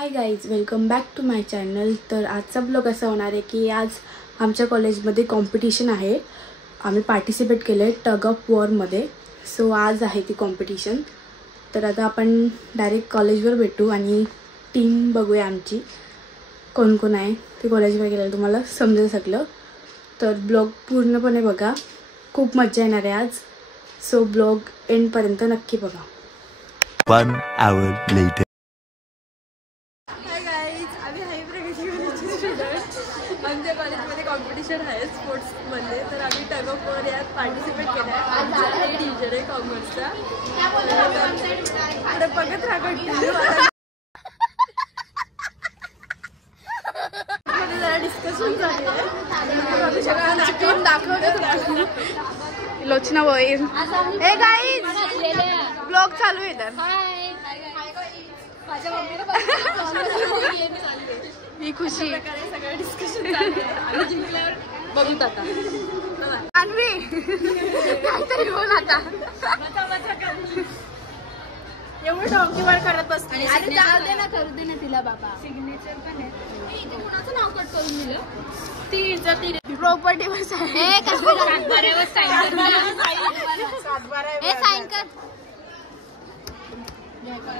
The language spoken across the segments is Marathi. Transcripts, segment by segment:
High guys, welcome back to my channel. तर आजचा ब्लॉग असा होणार आहे की आज आमच्या कॉलेजमध्ये कॉम्पिटिशन आहे। आम्ही पार्टिसिपेट केलं आहे टग ऑफ वॉरमध्ये। सो आज आहे ती कॉम्पिटिशन। तर आता आपण डायरेक्ट कॉलेजवर भेटू आणि टीम बघूया आमची कोण कोण आहे ते। कॉलेजवर गेल्यावर तुम्हाला समजेल सगळं। तर ब्लॉग पूर्णपणे बघा, खूप मजा येणार आहे आज। सो ब्लॉग एंडपर्यंत नक्की बघा। 1 hour later. आमच्या कॉलेजमध्ये कॉम्पिटिशन आहे स्पोर्ट्समध्ये, तर आम्ही टग ऑफ वॉर यात पार्टिसिपेट केलं आहे। आमचा हे टीचर आहे कॉमर्सचा। पुढे बघत राहा कंटिन्यू। जरा डिस्कशन झाली आहे, आम्ही सगळ्यांना दाखवतो। लोचना बॉय, हे गाईज ब्लॉग चालू आहे। तर माझ्या मम्मीला मी खुशी सगळं डिस्कशन झालं आहे। आम्ही जिंकल्यावर बघूत आता। अन्वी काहीतरी बोल आता। एवढं डॉक्युमेंट करत बसते। अरे चाल दे ना, करू दे ना तिला बाबा। सिग्नेचर पण आहे। इथे कुणाचं नाव कट करून दिलं? ती प्रॉपर्टी बस आहे। ए सातबाऱ्यावर साइन कर। ए साइन कर।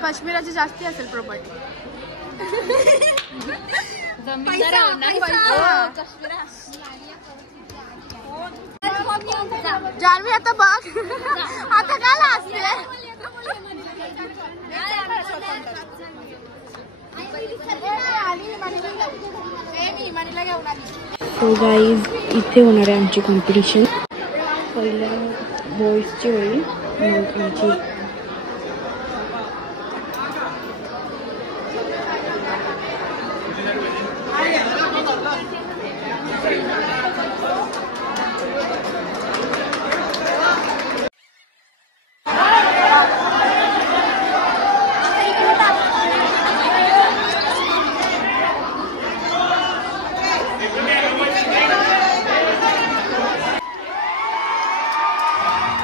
काश्मीराची जास्ती असेल प्रॉपर्टी। जमीनदार आहे ना जानवी आता बघ, आता काय लाजते? सो गाईज, इथे होणार आहे आमची कॉम्पिटिशन। पहिल्या बॉईजची होईल, मग आमची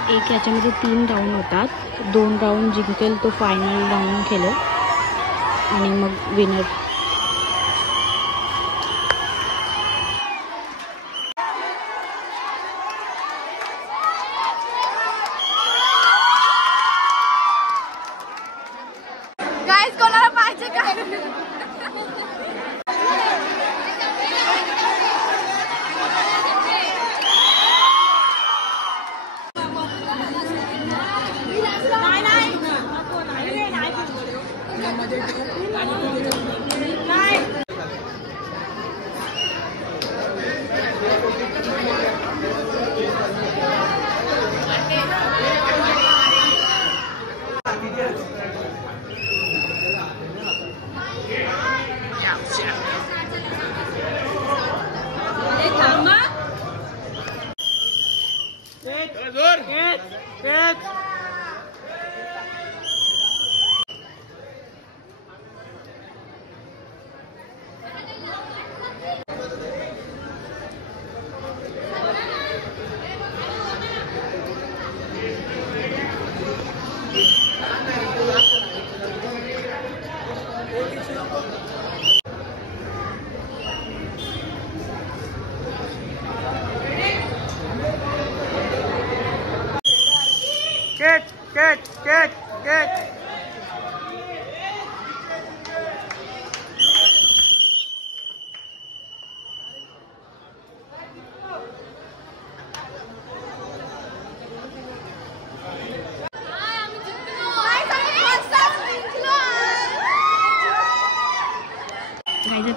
एक याच्यामध्ये 3 राऊंड होतात। 2 राऊंड जिंकेल तो फायनल राऊंड खेळेल आणि मग विनर। गाइस, कोणाला पाहिजे का? Get.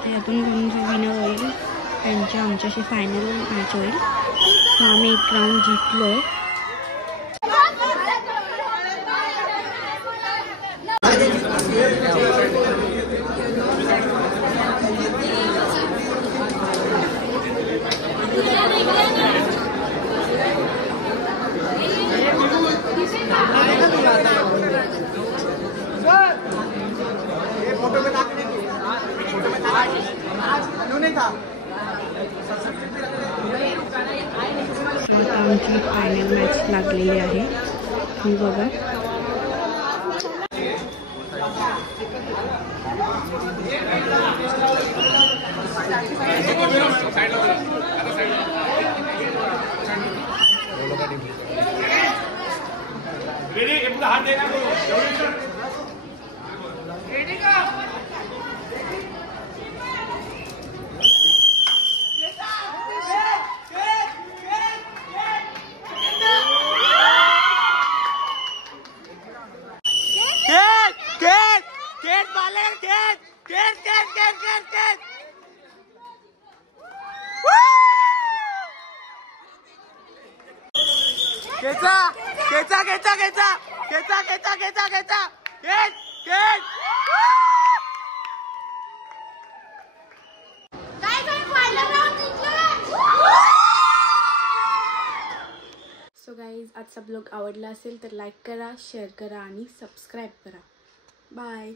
यातून विनर होईल त्यांच्या आमच्याशी फायनल मॅच होईल। आम्ही 1 राऊंड जिंकलो। आमची फायनल मॅच लागलेली आहे। ही बघा। खेचा खेचा खेचा खेचा खेचा खेचा खेचा खेचा खेच खेच सो गाईज आजचा ब्लॉग आवडला असेल तर लाईक करा, शेअर करा आणि सबस्क्राईब करा. बाय.